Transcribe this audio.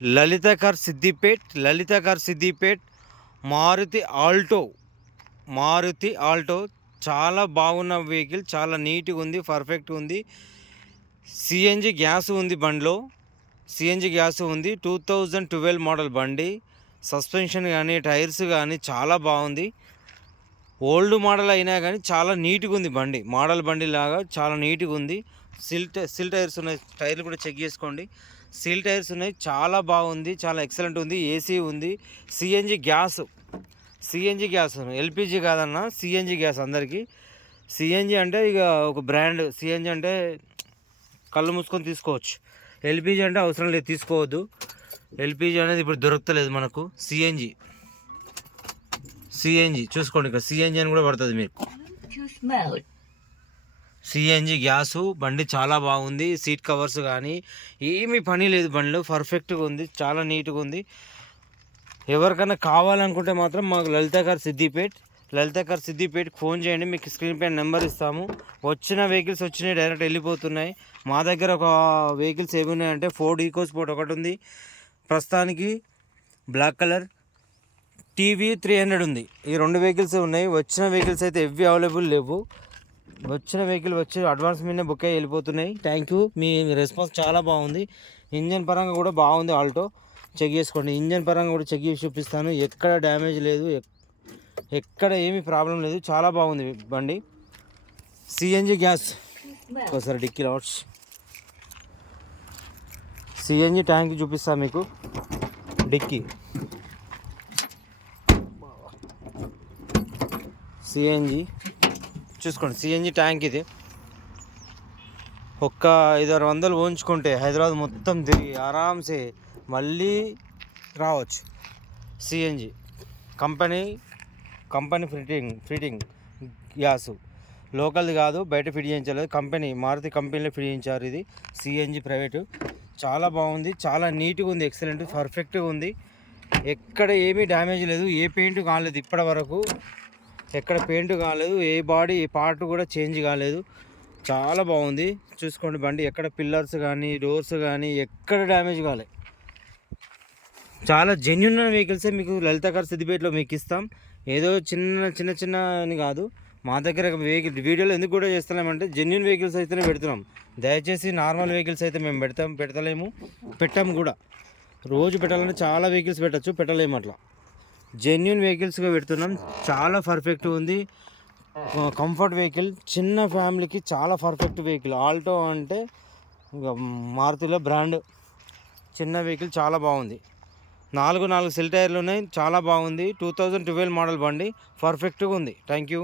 లలిత car Siddipet Maruti Alto చాలా బాగున్న vehicle, చాలా నీట్గా ఉంది, పర్ఫెక్ట్గా ఉంది. సిఎన్జి గ్యాస్ ఉంది బండిలో, సిఎన్జి గ్యాస్ ఉంది. 2012 మోడల్ బండి. సస్పెన్షన్ కానీ టైర్స్ కానీ చాలా బాగుంది. ఓల్డ్ మోడల్ అయినా కానీ చాలా నీట్గా ఉంది బండి. మోడల్ బండి లాగా చాలా నీట్గా ఉంది. సిల్ టైర్స్ ఉన్నాయి, టైర్లు కూడా చెక్ చేసుకోండి. సీల్ టైర్స్ ఉన్నాయి, చాలా బాగుంది, చాలా ఎక్సలెంట్ ఉంది. ఏసీ ఉంది. సిఎన్జి గ్యాస్ ఎల్పిజి కాదన్న, సిఎన్జి గ్యాస్. అందరికీ సిఎన్జి అంటే ఇక ఒక బ్రాండ్. సిఎన్జి అంటే కళ్ళు మూసుకొని తీసుకోవచ్చు, ఎల్పిజి అంటే అవసరం లేదు, తీసుకోవద్దు. ఎల్పిజి అనేది ఇప్పుడు దొరకలేదు మనకు. సిఎన్జి చూసుకోండి, ఇక్కడ సిఎన్జి అని కూడా పడుతుంది మీకు. సిఎన్జి గ్యాసు బండి చాలా బాగుంది. సీట్ కవర్స్ కానీ ఏమీ పని లేదు, బండిలో పర్ఫెక్ట్గా ఉంది, చాలా నీట్గా ఉంది. ఎవరికైనా కావాలనుకుంటే మాత్రం మాకు లలిత కార్ సిద్దిపేట్కి ఫోన్ చేయండి. మీకు స్క్రీన్ పైన నెంబర్ ఇస్తాము. వచ్చిన వెహికల్స్ వచ్చినాయి, డైరెక్ట్ వెళ్ళిపోతున్నాయి. మా దగ్గర ఒక వెహికల్స్ ఏమి ఉన్నాయంటే ఫోర్డ్ ఈకోస్పోర్ట్ ఒకటి ఉంది ప్రస్తుతానికి, బ్లాక్ కలర్. టీవీ 300 ఉంది. ఈ 2 వెహికల్స్ ఉన్నాయి. వచ్చిన వెహికల్స్ అయితే ఎవ్వి అవైలబుల్ లేవు. వచ్చిన వెహికల్ వచ్చి అడ్వాన్స్ మీదనే బుక్ అయ్యి వెళ్ళిపోతున్నాయి. థ్యాంక్ యూ, మీ రెస్పాన్స్ చాలా బాగుంది. ఇంజన్ పరంగా కూడా బాగుంది. ఆల్టో చెక్ చేసుకోండి, ఇంజన్ పరంగా కూడా చెక్ చేసి చూపిస్తాను. ఎక్కడ డ్యామేజ్ లేదు, ఎక్కడ ఏమీ ప్రాబ్లం లేదు, చాలా బాగుంది బండి. CNG gas. ఒకసారి డిక్కీ లాట్స్ సిఎన్జి ట్యాంక్ చూపిస్తాను మీకు. డిక్కీ సిఎన్జి చూసుకోండి, సిఎన్జి ట్యాంక్ ఇది. ఒక్క 500-600 పోయించుకుంటే హైదరాబాద్ మొత్తం తిరిగి ఆరామ్సే మళ్ళీ రావచ్చు. సిఎన్జి కంపెనీ ఫిట్టింగ్ గ్యాసు, లోకల్ది కాదు, బయట ఫిట్ చేయించలేదు, కంపెనీ మారుతి కంపెనీలో ఫిట్ చేయించారు. ఇది సిఎన్జి ప్రైవేటు. చాలా బాగుంది, చాలా నీట్గా ఉంది, ఎక్సలెంట్, పర్ఫెక్ట్గా ఉంది. ఎక్కడ ఏమీ డ్యామేజ్ లేదు, ఏ పెయింట్ కాలేదు ఇప్పటి వరకు, ఎక్కడ పెయింట్ కాలేదు, ఏ బాడీ పార్ట్ కూడా చేంజ్ కాలేదు. చాలా బాగుంది, చూసుకోండి బండి. ఎక్కడ పిల్లర్స్ కానీ డోర్స్ కానీ ఎక్కడ డ్యామేజ్ కాలేదు. చాలా జెన్యున్ వెహికల్సే మీకు లలిత కార్ సిద్దిపేటలో మీకు ఇస్తాం. ఏదో చిన్న అని కాదు. మా దగ్గర వెహికల్ వీడియోలో ఎందుకు కూడా చేస్తున్నామంటే జెన్యున్ వెహికల్స్ అయితేనే పెడుతున్నాం. దయచేసి నార్మల్ వెహికల్స్ అయితే మేము పెట్టాము కూడా. రోజు పెట్టాలంటే చాలా వెహికల్స్ పెట్టలేము, అట్లా జెన్యున్ వెహికల్స్గా పెడుతున్నాం. చాలా పర్ఫెక్ట్ ఉంది, కంఫర్ట్ వెహికల్, చిన్న ఫ్యామిలీకి చాలా పర్ఫెక్ట్ వెహికల్. ఆల్టో అంటే ఇక మారుతిలో బ్రాండ్. చిన్న వెహికల్ చాలా బాగుంది. 4 సెల్ టైర్లు ఉన్నాయి, చాలా బాగుంది. 2012 మోడల్ బండి, పర్ఫెక్ట్గా ఉంది. Thank you.